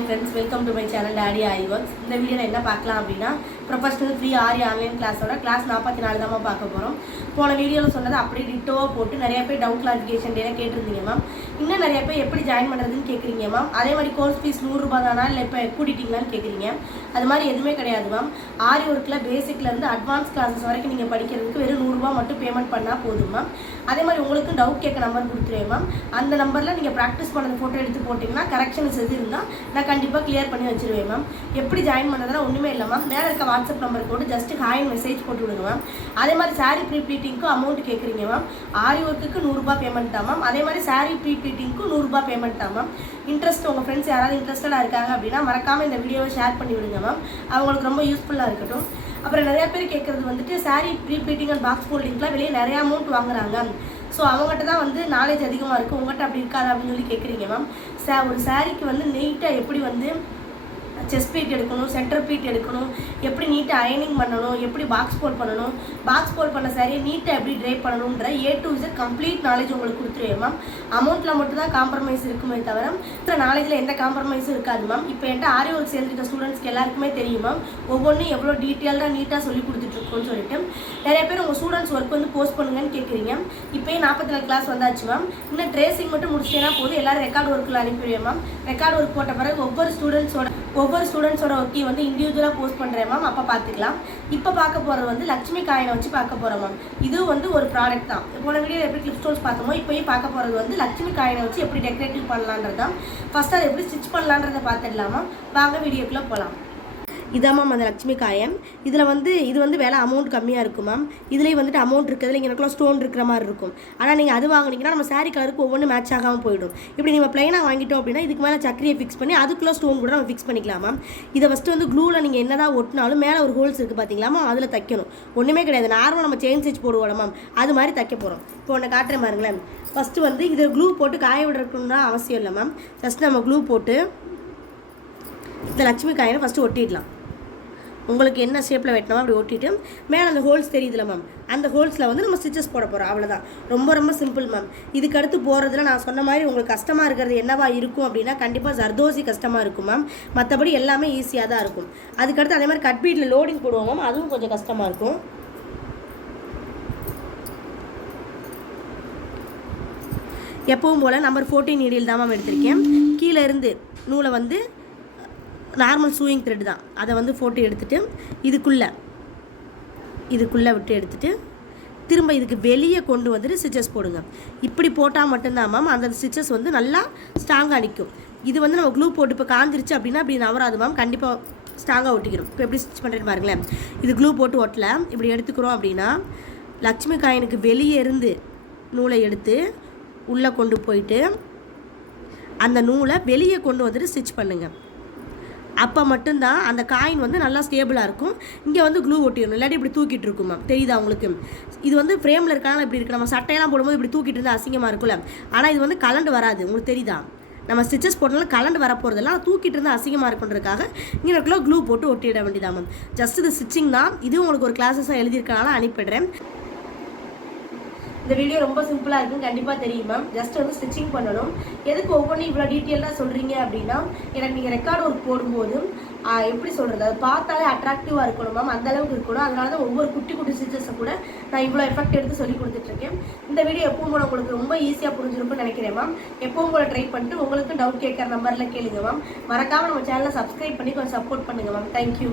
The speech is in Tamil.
Hi friends, welcome to my channel Daddy iWorks. இந்த வீடியோல என்ன பார்க்கலாம் அப்படினா ப்ரொபஷனல் ஃப்ரீ ஆரி ஆன்லைன் கிளாஸோட கிளாஸ் 44 தான் பார்க்க போறோம். போன வீடியோல சொன்னது அப்படியே டிட்டோவா போட்டு நிறைய பேர் டவுட் கிளாரிஃபிகேஷன் டேல கேட்டிருந்தீங்க மேம். இன்னும் நிறைய பேர் எப்படி ஜாயின் பண்றதுன்னு கேக்குறீங்க மேம். அதே மாதிரி கோர்ஸ் ஃபீஸ் 100 ரூபாய் தானா இல்ல இப்ப கூட்டிட்டீங்களான்னு கேக்குறீங்க. அது மாதிரி எதுவுமே கிடையாது மேம். ஆரி வொர்க்ல பேசிக்ல இருந்து அட்வான்ஸ் கிளாसेस வரைக்கும் நீங்க படிக்கிறதுக்கு வெறும் 100 ரூபாய் மட்டும் பேமெண்ட் பண்ணா போதும் மேம். அதே மாதிரி உங்களுக்கு டவுட் கேட்க நம்பர் கொடுத்துறேன் மேம். அந்த நம்பர்ல நீங்க பிராக்டீஸ் பண்ணத போட்டோ எடுத்து போட்டீங்கன்னா கரெக்ஷன்ஸ் எது இருந்தா நான் கண்டிப்பாக கிளியர் பண்ணி வச்சிருவேன் மேம். எப்படி ஜாயின் பண்ணுறதுனா ஒன்றுமே இல்லை மேம். மேலே இருக்க வாட்ஸ்அப் நம்பருக்கு கூட ஜஸ்ட் ஹாய் மெசேஜ் போட்டு விடுங்க மேம். அதே மாதிரி சாரீ ப்ரீ ப்ளீட்டிங்க்கு அமௌண்ட் கேட்குறீங்க மேம். ஆரி ஒர்க்குக்கு 100 ரூபாய் பேமெண்ட் தான் மேம். அதே மாதிரி சாரீ ப்ரீ ப்ளீட்டிங்க்கு 100 ரூபாய் பேமெண்ட் தான் மேம். இன்ட்ரெஸ்ட் உங்கள் ஃப்ரெண்ட்ஸ் யாராவது இன்ட்ரெஸ்டடாக இருக்காங்க அப்படின்னா மறக்காமல் இந்த வீடியோவை ஷேர் பண்ணி விடுங்க மேம். அவங்களுக்கு ரொம்ப யூஸ்ஃபுல்லாக இருக்கட்டும். அப்புறம் நிறைய பேர் கேட்குறது வந்துட்டு sari pre pleating and box ஃபோல்டிங்லாம் வெளியே நிறைய அமௌண்ட் வாங்குறாங்க. ஸோ அவங்ககிட்ட தான் வந்து நாலேஜ் அதிகமாக இருக்குது, உங்கள்கிட்ட அப்படி இருக்காது அப்படின்னு சொல்லி கேட்குறீங்க மேம். ஒரு சாரீக்கு வந்து நீட்டாக எப்படி வந்து செஸ்ட் ப்ளீட் எடுக்கணும், சென்டர் ப்ளீட் எடுக்கணும், எப்படி நீட்டாக அயனிங் பண்ணணும், எப்படி பாக்ஸ் ஃபோல்ட் பண்ணணும், பாக்ஸ் ஃபோல்ட் பண்ண சாரியை நீட்டாக எப்படி ட்ரைப் பண்ணணுன்ற A to Z complete knowledge உங்களுக்கு கொடுத்துருவேன் மேம். அமௌண்ட்டில் மட்டும் தான் காம்ப்ரமைஸ் இருக்குமே தவிர இந்த நாலேஜில் எந்த காம்ப்ரமைஸும் இருக்காது மேம். இப்போ என்கிட்ட ஆரி ஒர்க் சேர்ந்துருக்க ஸ்டூடெண்ட்ஸ்க்கு எல்லாருக்குமே தெரியும் மேம். ஒவ்வொன்றும் எவ்வளோ டீட்டெயில்டாக நீட்டாக சொல்லி கொடுத்துட்ருக்கோன்னு சொல்லிட்டு நிறைய பேர் உங்கள் ஸ்டூடெண்ட்ஸ் ஒர்க் வந்து போஸ்ட் பண்ணுங்கன்னு கேட்குறீங்க. இப்போயே 44 கிளாஸ் வந்தாச்சு மேம். இன்னும் ட்ரேசிங் மட்டும் முடிச்சேன்னா போதும், எல்லாரும் ரெக்கார்டு ஒர்க்கில் அனுப்பிடுவேன் மேம். ரெக்கார்டு ஒர்க் போட்ட பிறகு ஒவ்வொரு ஸ்டூடெண்ட்ஸோட ஒர்க்கையும் வந்து இண்டிவிஜுவலாக போஸ்ட் பண்ணுறேன் மேம். அப்போ பார்த்துக்கலாம். இப்போ பார்க்க போகிறது வந்து லட்சுமி காயினை வச்சு பார்க்க போகிறோம் மேம். இது வந்து ஒரு ப்ராடக்ட் தான். போன வீடியோ எப்படி கிளிப் ஸ்டோன்ஸ் பார்த்தோமோ இப்போயும் பார்க்க போகிறது வந்து லட்சுமி காயினை வச்சு எப்படி டெக்கரேட்டிவ் பண்ணலான்றது தான். ஃபஸ்ட் அதை எப்படி ஸ்டிச் பண்ணலான்றதை பார்த்துடலாமா? வாங்க வீடியோக்குள்ளே போகலாம். இதான் மேம் அந்த லட்சுமி காயின். இதில் வந்து இது வந்து விலை அமௌண்ட் கம்மியாக இருக்கும் மேம். இதுலேயும் வந்துட்டு அமௌண்ட் இருக்கிறதுல இங்கே எனக்குலாம் ஸ்டோன் இருக்கிற மாதிரி இருக்கும். ஆனால் நீங்கள் அது வாங்கினீங்கன்னா நம்ம சாரீ கலருக்கு ஒவ்வொன்றும் மேட்ச் ஆகாமல் போயிடும். இப்படி நம்ம ப்ளைனாக வாங்கிட்டோம் அப்படின்னா இதுக்கு மேலே சக்கரையை ஃபிக்ஸ் பண்ணி அதுக்குள்ளே ஸ்டோன் கூட நம்ம ஃபிக்ஸ் பண்ணிக்கலாம் மேம். இதை ஃபஸ்ட்டு வந்து க்ளூவில் நீங்கள் என்ன தான் ஒட்டினாலும் மேலே ஒரு ஹோல்ஸ் இருக்குது பார்த்தீங்களாமா, அதில் தைக்கணும். ஒன்றுமே கிடையாது, நார்மலாக நம்ம செயின் ஸ்டிச் போடுவோம் மேம், அது மாதிரி தைக்க போகிறோம். இப்போ ஒன்று காட்டுறேன் பாருங்களேன். ஃபஸ்ட்டு வந்து இதை க்ளூ போட்டு காய விடணும்னா அவசியம் இல்லை மேம். ஜஸ்ட் நம்ம க்ளூ போட்டு இந்த லட்சுமி காயினை ஃபஸ்ட்டு ஒட்டிடலாம். உங்களுக்கு என்ன ஷேப்பில் வெட்டணுமோ அப்படி ஒட்டிட்டு மேலே அந்த ஹோல்ஸ் தெரியுதுல மேம், அந்த ஹோல்ஸில் வந்து நம்ம ஸ்டிச்சஸ் போட போகிறோம். அவ்வளோதான், ரொம்ப ரொம்ப சிம்பிள் மேம். இதுக்கு அடுத்து போகிறதுல நான் சொன்ன மாதிரி உங்களுக்கு கஷ்டமாக இருக்கிறது என்னவா இருக்கும் அப்படின்னா கண்டிப்பாக ஜர்தோசி கஷ்டமாக இருக்கும் மேம். மற்றபடி எல்லாமே ஈஸியாக தான் இருக்கும். அதுக்கடுத்து அதே மாதிரி கட் பீட்டில் லோடிங் போடுவோம் மேம், அதுவும் கொஞ்சம் கஷ்டமாக இருக்கும். எப்பவும் போல் நம்பர் 14 நீடில் தான் மேம் எடுத்திருக்கேன். கீழே இருந்து நூலை வந்து நார்மல் சூயிங் த்ரெட் தான், அதை வந்து ஃபோட்டோ எடுத்துகிட்டு இதுக்குள்ளே விட்டு எடுத்துகிட்டு திரும்ப இதுக்கு வெளியே கொண்டு வந்துட்டு ஸ்டிச்சஸ் போடுங்க. இப்படி போட்டால் மட்டும்தான் மேம் அந்த ஸ்டிச்சஸ் வந்து நல்லா ஸ்ட்ராங்காக நிற்கும். இது வந்து நம்ம க்ளூ போட்டு இப்போ காஞ்சிருச்சு அப்படின்னா அப்படி நவராது மேம், கண்டிப்பாக ஸ்ட்ராங்காக ஒட்டிக்கிறோம். இப்போ எப்படி ஸ்டிச் பண்ணுறேன்னு பாருங்களேன். இது க்ளூ போட்டு ஒட்டல, இப்படி எடுத்துக்கிறோம் அப்படின்னா லட்சுமி காயினுக்கு வெளியே இருந்து நூலை எடுத்து உள்ளே கொண்டு போயிட்டு அந்த நூலை வெளியே கொண்டு வந்துட்டு ஸ்டிச் பண்ணுங்கள். அப்போ மட்டும்தான் அந்த காயின் வந்து நல்லா ஸ்டேபிளாக இருக்கும். இங்கே வந்து க்ளூ ஒட்டிடணும், இல்லாட்டி இப்படி தூக்கிட்டு இருக்கும் மேம். தெரியுதா உங்களுக்கு? இது வந்து ஃப்ரேமில் இருக்காங்க இப்படி இருக்குது. நம்ம சட்டையெல்லாம் போடும்போது இப்படி தூக்கிட்டு இருந்தால் அசிங்கமாக இருக்கும்ல. ஆனால் இது வந்து கலண்டு வராது, உங்களுக்கு தெரியுதா? நம்ம ஸ்டிச்சஸ் போட்டாலும் கலண்டு வர போகிறதெல்லாம் தூக்கிட்டு இருந்தால் அசிங்கமாக இருக்குன்றதுக்காக இங்கே எனக்குள்ள க்ளூ போட்டு ஒட்டிட வேண்டியதான் மேம். ஜஸ்ட் இது ஸ்டிச்சிங் தான். இதுவும் உங்களுக்கு ஒரு கிளாஸஸாக எழுதியிருக்கனால அனுப்பிடுறேன். இந்த வீடியோ ரொம்ப சிம்பிளாக இருக்குன்னு கண்டிப்பாக தெரியும் மேம். ஜஸ்ட் வந்து ஸ்டிச்சிங் பண்ணணும். எதுக்கு ஒவ்வொன்றும் இவ்வளோ டீட்டெயிலாக சொல்கிறீங்க அப்படின்னா எனக்கு நீங்கள் ரெக்கார்டு ஒர்க் போடும்போது எப்படி சொல்கிறது, அது பார்த்தாலே அட்ராக்டிவாக இருக்கணும் மேம், அந்தளவுக்கு இருக்கணும். அதனால தான் ஒவ்வொரு குட்டி குட்டி ஸ்டிச்சஸை கூட நான் இவ்வளோ எஃபெக்ட் எடுத்து சொல்லி கொடுத்துட்ருக்கேன். இந்த வீடியோ எப்பவும் போல உங்களுக்கு ரொம்ப ஈஸியாக புரிஞ்சிருக்கும்னு நினைக்கிறேன் மேம். எப்பவும் போல ட்ரை பண்ணிட்டு உங்களுக்கு டவுட் கேட்குற நம்பரில் கேளுங்க மேம். மறக்காமல் நம்ம சேனலை சப்ஸ்கிரைப் பண்ணி கொஞ்சம் சப்போர்ட் பண்ணுங்கள் மேம். தேங்க்யூ.